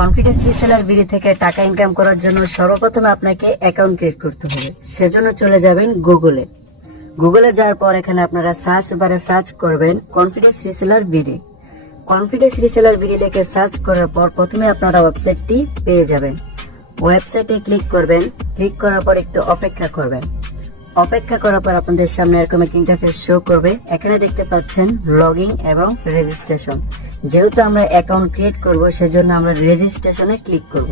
Confidence reseller BD থেকে টাকা income করার জন্য সর্বপ্রথমে আপনাকে অ্যাকাউন্ট ক্রিয়েট করতে হবে। সেজন্য চলে যাবেন গুগলে। গুগলে যাওয়ার পর এখানে আপনারা সার্চ বারে সার্চ করবেন confidence reseller BD. Confidence reseller BD লিখে সার্চ করার পর প্রথমে আপনারা ওয়েবসাইটটি পেয়ে যাবেন। ওয়েবসাইটে ক্লিক করবেন। ক্লিক করার পর একটু অপেক্ষা করবেন। অপেক্ষা করার পর আপনাদের সামনে এরকম একটা ইন্টারফেস শো করবে। এখানে দেখতে পাচ্ছেন লগইন এবং রেজিস্ট্রেশন। যেহেতু আমরা অ্যাকাউন্ট ক্রিয়েট করব সেজন্য আমরা রেজিস্ট্রেশনে ক্লিক করব।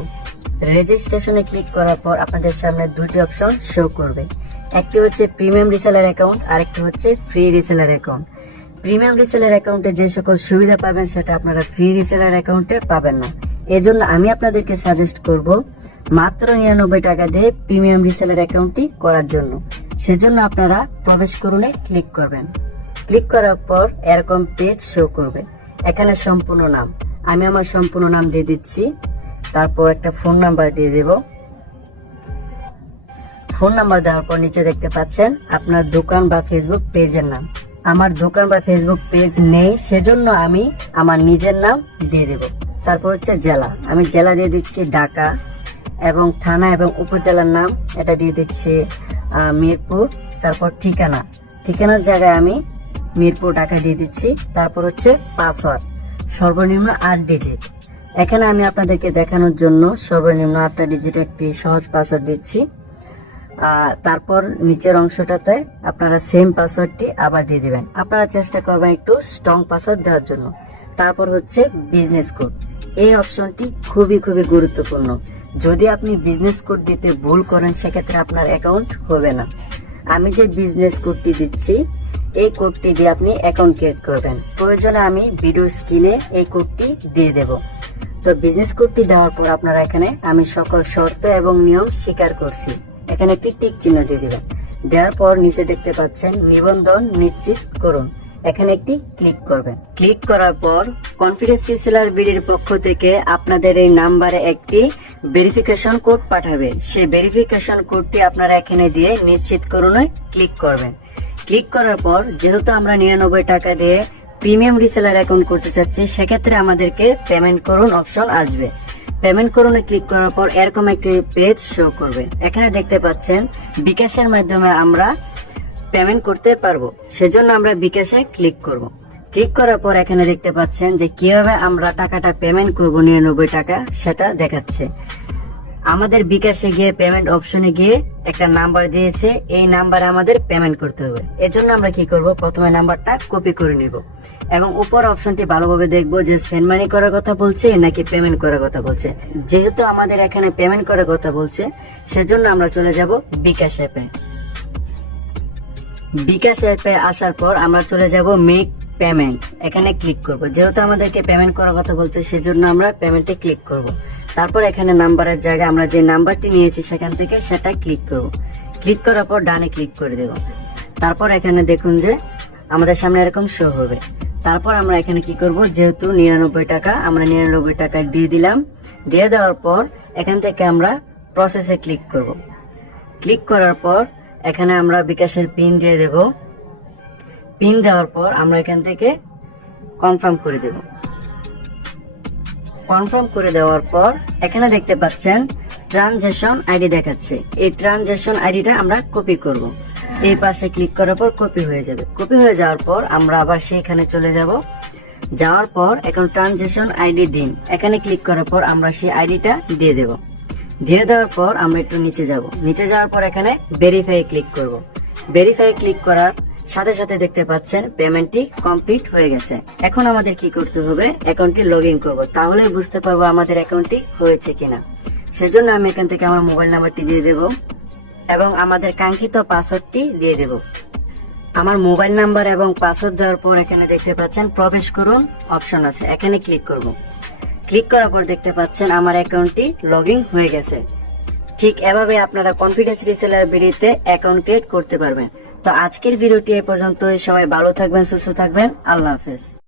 রেজিস্ট্রেশনে ক্লিক করার পর আপনাদের সামনে দুটি অপশন শো করবে। একটি হচ্ছে প্রিমিয়াম রিসেলার অ্যাকাউন্ট, আরেকটি হচ্ছে free reseller account. Premium reseller অ্যাকাউন্টে যে সকল সুবিধা পাবেন সেটা আপনারা ফ্রি রিসেলার অ্যাকাউন্টে পাবেন না। এজন্য আমি আপনাদেরকে সাজেস্ট করব মাত্র 99 টাকা দিয়ে প্রিমিয়াম রিসেলার অ্যাকাউন্টটি করার জন্য। সেজন্য আপনারা প্রবেশ করুনে ক্লিক করবেন। ক্লিক করার পর এরকম পেজ শো করবে। এখানে সম্পূর্ণ নাম, আমি আমার সম্পূর্ণ নাম দিয়ে দিচ্ছি। তারপর একটা ফোন নাম্বার দিয়ে দেব। ফোন নাম্বার দেওয়ার পর নিচে দেখতে পাচ্ছেন আপনার দোকান বা ফেসবুক পেজের নাম। আমার দোকান বা ফেসবুক পেজ নেই, সেজন্য আমি আমার নিজের নাম দিয়ে দেব। তারপর হচ্ছে জেলা, আমি জেলা দিয়ে দিচ্ছি ঢাকা, এবং থানা এবং উপজেলার নাম এটা দিয়ে দিচ্ছি মিরপুর। তারপর ঠিকানার জায়গায় আমি মিরপুর ঢাকা দিয়ে দিচ্ছি। তারপর হচ্ছে পাসওয়ার্ড, সর্বনিম্ন 8 ডিজিট। এখানে আমি আপনাদেরকে দেখানোর জন্য সর্বনিম্ন 8টা ডিজিট একটি সহজ পাসওয়ার্ড দিচ্ছি। তারপর নিচের অংশটাতে আপনারা সেম পাসওয়ার্ডটি আবার দিয়ে দিবেন। আপনারা চেষ্টা করবেন একটু স্ট্রং পাসওয়ার্ড দেওয়ার জন্য। তারপর হচ্ছে বিজনেস কোড। এই অপশনটি খুবই গুরুত্বপূর্ণ। যদি আপনি বিজনেস কোড দিতে ভুল করেন সেক্ষেত্রে আপনার অ্যাকাউন্ট হবে না। আমি যে বিজনেস কোডটি দিচ্ছি এই কোডটি দিয়ে আপনি অ্যাকাউন্ট ক্রিয়েট করবেন। প্রয়োজনে আমি ভিডিওর স্ক্রিনে এই কোডটি দিয়ে দেব। তো বিজনেস কোডটি দেওয়ার পর আপনারা এখানে আমি সকল শর্ত এবং নিয়ম স্বীকার করছি, এখানে একটি টিক চিহ্ন দিয়ে দিবেন। দেওয়ার পর নিচে দেখতে পাচ্ছেন নিবন্ধন নিশ্চিত করুন, এখানে একটি ক্লিক করবেন। ক্লিক করার পর কনফিডেন্স রিসেলার বিডির পক্ষ থেকে আপনাদের এই নাম্বারে একটি ভেরিফিকেশন কোড পাঠাবে। সেই ভেরিফিকেশন কোডটি আপনারা এখানে দিয়ে নিশ্চিত করুনে ক্লিক করবেন। ক্লিক করার পর যেহেতু আমরা 99 টাকা দিয়ে প্রিমিয়াম রিসেলার অ্যাকাউন্ট করতে চাচ্ছি, সেক্ষেত্রে আমাদেরকে পেমেন্ট করুন অপশন আসবে। পেমেন্ট করুনে ক্লিক করার পর এরকম একটি পেজ শো করবে। এখানে দেখতে পাচ্ছেন বিকাশের মাধ্যমে আমরা পেমেন্ট করতে পারবো, সেজন্য আমরা বিকাশে ক্লিক করব। ক্লিক করার পর এখানে দেখতে পাচ্ছেন যে কিভাবে আমরা টাকাটা পেমেন্ট করব 99 টাকা সেটা দেখাচ্ছে। আমাদের বিকাশে গিয়ে পেমেন্ট অপশনে গিয়ে একটা নাম্বার দিয়েছে, এই নাম্বারে আমাদের পেমেন্ট করতে হবে। এজন্য আমরা কি করব, প্রথমে নাম্বারটা কপি করে নিব এবং উপর অপশনটি ভালোভাবে দেখব যে সেন্ড মানি করার কথা বলছে নাকি পেমেন্ট করার কথা বলছে। যেহেতু আমাদের এখানে পেমেন্ট করার কথা বলছে সেজন্য আমরা চলে যাব বিকাশ অ্যাপে। বিকাশ অ্যাপে আসার পর আমরা চলে যাব মেক পেমেন্ট, এখানে ক্লিক করব। যেহেতু আমাদেরকে পেমেন্ট করার কথা বলছে সেজন্য আমরা পেমেন্টে ক্লিক করব। তারপর এখানে নাম্বারের জায়গায় আমরা যে নাম্বারটি নিয়েছি সেখান থেকে সেটা ক্লিক করব। ক্লিক করার পর ডানে ক্লিক করে দেব। তারপর এখানে দেখুন যে আমাদের সামনে এরকম শো হবে। তারপর আমরা এখানে কি করব, যেহেতু 99 টাকা আমরা 99 টাকা দিয়ে দিলাম। দিয়ে দেওয়ার পর এখান থেকে আমরা প্রসেসে ক্লিক করব। ক্লিক করার পর এখানে আমরা বিকাশের পিন দিয়ে দেব। পিন দেওয়ার পর আমরা এখান থেকে কনফার্ম করে দেব। কনফার্ম করে দেওয়ার পর এখানে দেখতে পাচ্ছেন ট্রানজাকশন আইডি দেখাচ্ছে। এই ট্রানজাকশন আইডিটা আমরা কপি করব। এই পাশে ক্লিক করার পর কপি হয়ে যাবে। কপি হয়ে যাওয়ার পর আমরা আবার সেইখানে চলে যাব। যাওয়ার পর এখন ট্রানজাকশন আইডি দিন, এখানে ক্লিক করার পর আমরা সেই আইডিটা দিয়ে দেব। দিয়ে দেওয়ার পর আমরা একটু নিচে যাব। নিচে যাওয়ার পর এখানে ভেরিফাই ক্লিক করব। ভেরিফাই ক্লিক করার সাথে সাথে দেখতে পাচ্ছেন পেমেন্টটি কমপ্লিট হয়ে গেছে। এখন আমাদের কি করতে হবে, অ্যাকাউন্টটি লগ ইন করবো, তাহলে বুঝতে পারবো আমাদের অ্যাকাউন্টটি হয়েছে কিনা। সেজন্য আমি এখান থেকে আমার মোবাইল নাম্বারটি দিয়ে দেব এবং আমাদের কাঙ্ক্ষিত পাসওয়ার্ডটি দিয়ে দেব। আমার মোবাইল নাম্বার এবং পাসওয়ার্ড দেওয়ার পর এখানে দেখতে পাচ্ছেন প্রবেশ করুন অপশন আছে, এখানে ক্লিক করব। ক্লিক করার পর দেখতে পাচ্ছেন আমার অ্যাকাউন্টটি লগ ইন হয়ে গেছে। ঠিক এভাবে আপনারা কনফিডেন্স রিসেলার বিডিতে অ্যাকাউন্ট ক্রিয়েট করতে পারবেন। তো আজকের ভিডিওটি এ পর্যন্তই। সবাই ভালো থাকবেন, সুস্থ থাকবেন। আল্লাহ হাফেজ।